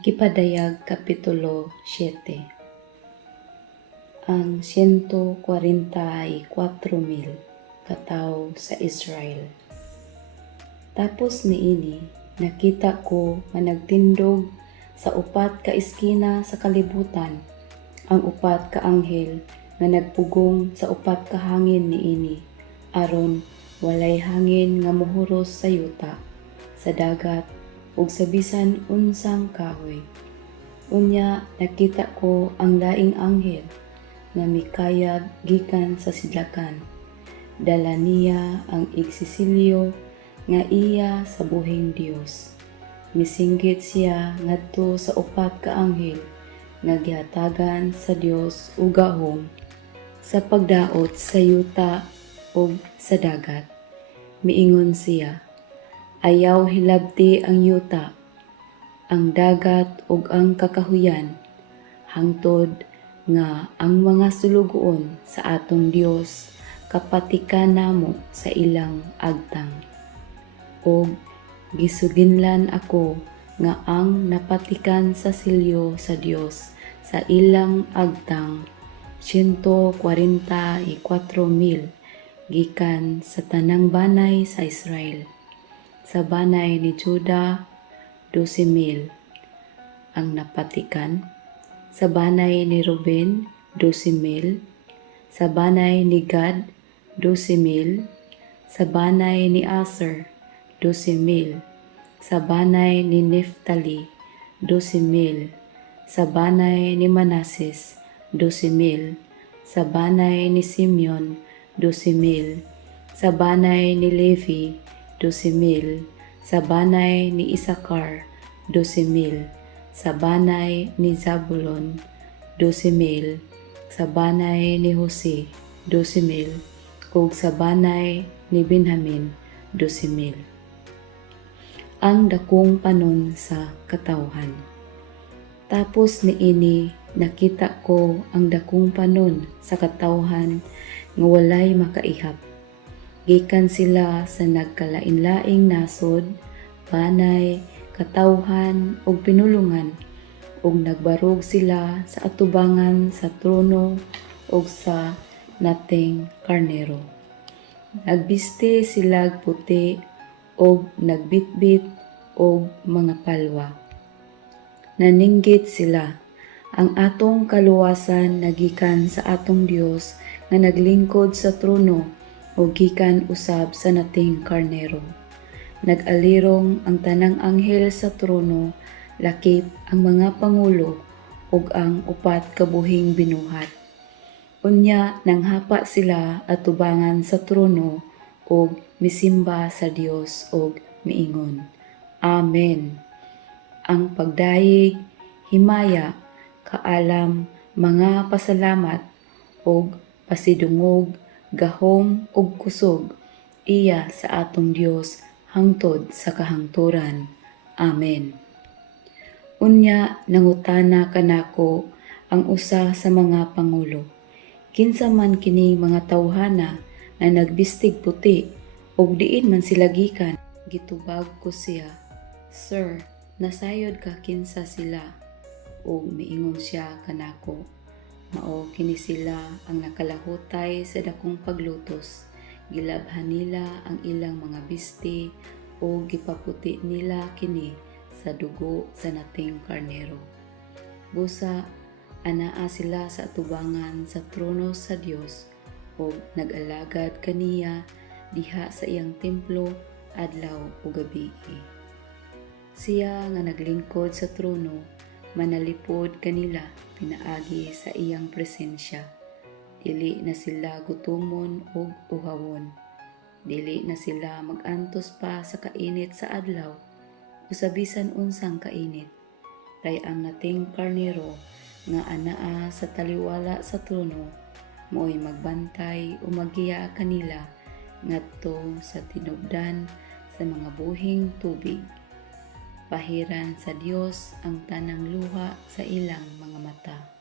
Gipadayag Kapitulo 7. Ang 144,000 katawo sa Israel. Tapos niini, nakita ko nga nagtindog sa upat ka iskina sa kalibutan, ang upat ka anghel nga nagpugong sa upat ka hangin niini, aron walay hangin nga mohuros sa yuta, sa dagat, ug sa bisan unsang kahoy. Unya nakita ko ang laing anghel nga mikayag gikan sa sidlakan. Dala niya ang igsisilyo nga iya sa buhing Dios. Misinggit siya ngadto sa upat ka anghel nga gihatagan sa Dios ug gahom sa pagdaot sa yuta ug sa dagat. Miingon siya, ayaw hilabti ang yuta, ang dagat ug ang kakahuyan, hangtod nga ang mga sulugoon sa atong Dios kapatikan namo sa ilang agtang. Og gisuginlan ako nga ang napatikan sa silyo sa Dios sa ilang agtang 144,000 gikan sa tanang banay sa Israel. Sa banay ni Juda, 12,000 ang napatikan. Sa banay ni Ruben, 12,000. Sa banay ni Gad, 12,000. Sa banay ni Aser, 12,000. Sa banay ni Neftali, 12,000. Sa banay ni Manases, 12,000. Sa banay ni Simeon, 12,000. Sa banay ni Levi, 12,000. Sa banay ni Isakar, 12,000. Sa banay ni Zabulon, 12,000. Sa banay ni Jose, 12,000. Ug sa banay ni Benjamin, 12,000. Ang dakong panon sa katawhan. Tapos niini nakita ko ang dakong panon sa katawhan nga walay makaihap. Gikan sila sa nagkalain-laing nasod, banay, katawhan ug pinulungan, ug nagbarog sila sa atubangan sa trono ug sa nating karnero. Nagbiste sila puti ug nagbitbit og mga palwa. Naninggit sila, ang atong kaluwasan nagikan sa atong Dios nga naglingkod sa trono o gikan usab sa nating karnero. Nag-alirong ang tanang anghel sa trono, lakip ang mga pangulo ug ang upat kabuhing binuhat. Unya nanghapa sila atubangan sa trono ug misimba sa Dios ug miingon, Amen. Ang pagdayeg, himaya, kaalam, mga pasalamat ug pasidungog, gahom ug kusog iya sa atong Dios hangtod sa kahangturan. Amen. Unya nangutana kanako ang usa sa mga pangulo, kinsa man kini mga tawhana na nagbistig puti ug diin man sila gikan? Gitubag ko siya, Sir, nasayod ka kinsa sila? Ug miingon siya kanako, mao kini sila ang nakalahutay sa dakong paglutos. Gilabhan nila ang ilang mga bisti o gipaputi nila kini sa dugo sa nating karnero. Busa, anaa sila sa atubangan sa trono sa Dios o nag-alagad kaniya diha sa iyang templo adlaw o gabi. Siya nga naglingkod sa trono, manalipod kanila pinaagi sa iyang presensya. Dili na sila gutomon ug uhawon. Dili na sila magantos pa sa kainit sa adlaw o sa bisan unsang kainit. Kay ang nating karnero nga anaa sa taliwala sa trono mo'y magbantay o magiya kanila ngadto sa tinubdan sa mga buhing tubig. Pahiran sa Dios ang tanang luha sa ilang mga mata.